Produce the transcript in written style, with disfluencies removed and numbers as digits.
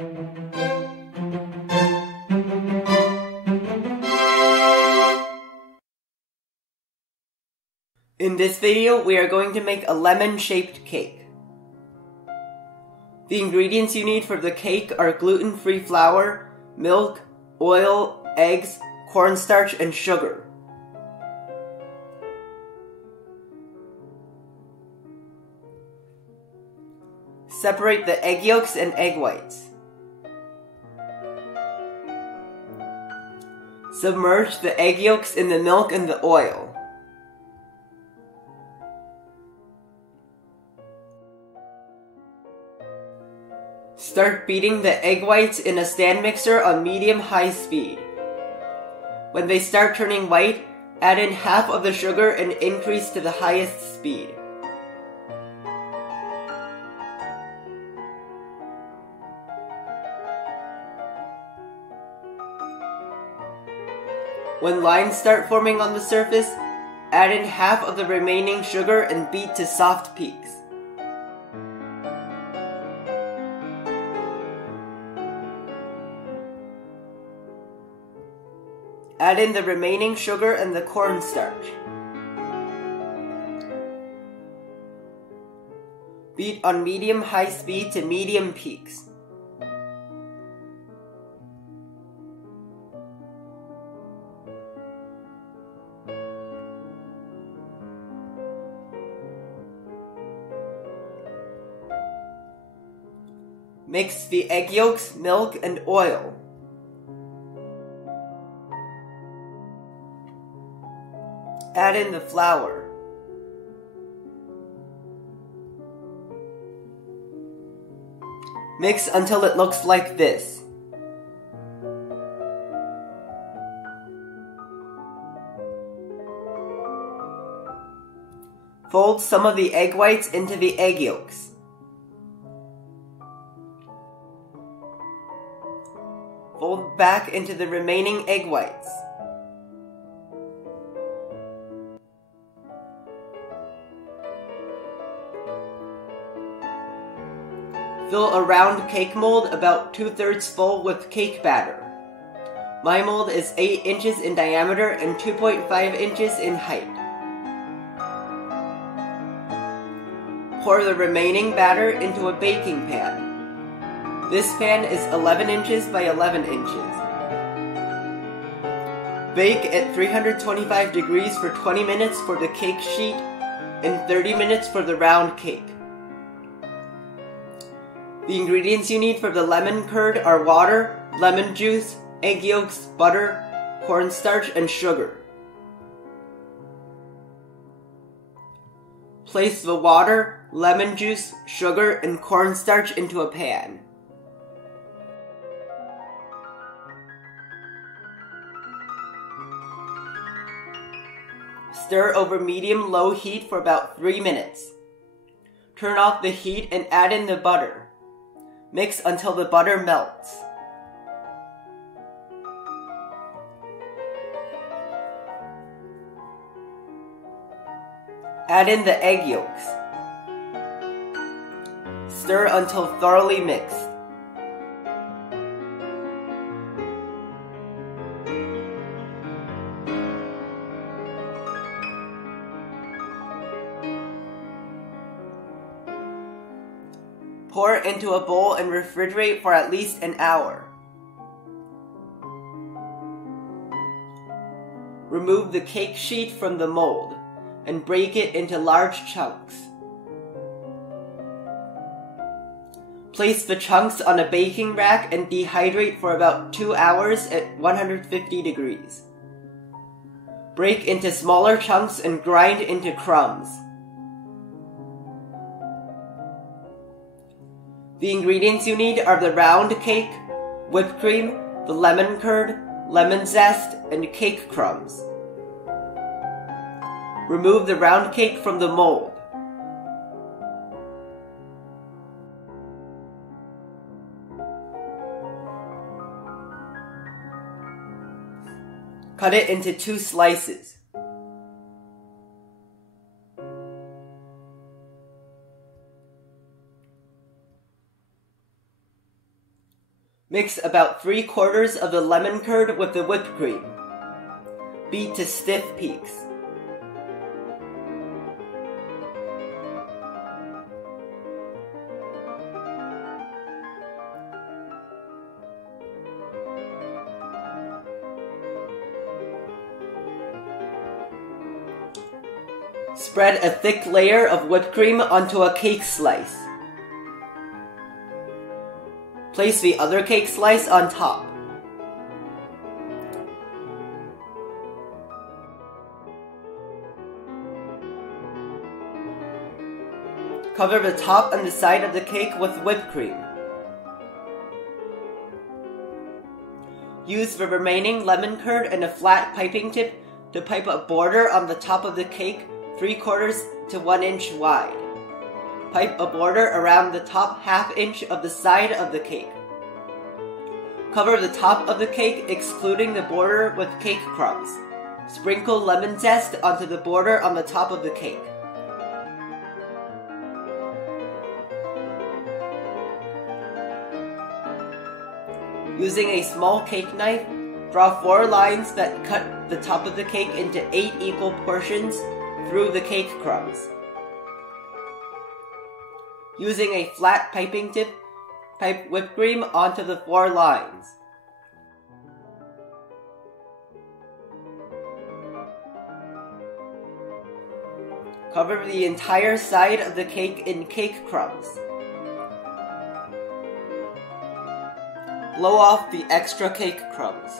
In this video, we are going to make a lemon-shaped cake. The ingredients you need for the cake are gluten-free flour, milk, oil, eggs, cornstarch, and sugar. Separate the egg yolks and egg whites. Submerge the egg yolks in the milk and the oil. Start beating the egg whites in a stand mixer on medium-high speed. When they start turning white, add in half of the sugar and increase to the highest speed. When lines start forming on the surface, add in half of the remaining sugar and beat to soft peaks. Add in the remaining sugar and the cornstarch. Beat on medium-high speed to medium peaks. Mix the egg yolks, milk, and oil. Add in the flour. Mix until it looks like this. Fold some of the egg whites into the egg yolks. Fold back into the remaining egg whites. Fill a round cake mold about 2/3 full with cake batter. My mold is 8 inches in diameter and 2.5 inches in height. Pour the remaining batter into a baking pan. This pan is 11 inches by 11 inches. Bake at 325 degrees for 20 minutes for the cake sheet and 30 minutes for the round cake. The ingredients you need for the lemon curd are water, lemon juice, egg yolks, butter, cornstarch, and sugar. Place the water, lemon juice, sugar, and cornstarch into a pan. Stir over medium-low heat for about 3 minutes. Turn off the heat and add in the butter. Mix until the butter melts. Add in the egg yolks. Stir until thoroughly mixed. Pour into a bowl and refrigerate for at least an hour. Remove the cake sheet from the mold and break it into large chunks. Place the chunks on a baking rack and dehydrate for about 2 hours at 150 degrees. Break into smaller chunks and grind into crumbs. The ingredients you need are the round cake, whipped cream, the lemon curd, lemon zest, and cake crumbs. Remove the round cake from the mold. Cut it into 2 slices. Mix about 3/4 of the lemon curd with the whipped cream. Beat to stiff peaks. Spread a thick layer of whipped cream onto a cake slice. Place the other cake slice on top. Cover the top and the side of the cake with whipped cream. Use the remaining lemon curd and a flat piping tip to pipe a border on the top of the cake 3/4 to 1 inch wide. Pipe a border around the top 1/2 inch of the side of the cake. Cover the top of the cake, excluding the border, with cake crumbs. Sprinkle lemon zest onto the border on the top of the cake. Using a small cake knife, draw 4 lines that cut the top of the cake into 8 equal portions through the cake crumbs. Using a flat piping tip, pipe whipped cream onto the 4 lines. Cover the entire side of the cake in cake crumbs. Blow off the extra cake crumbs.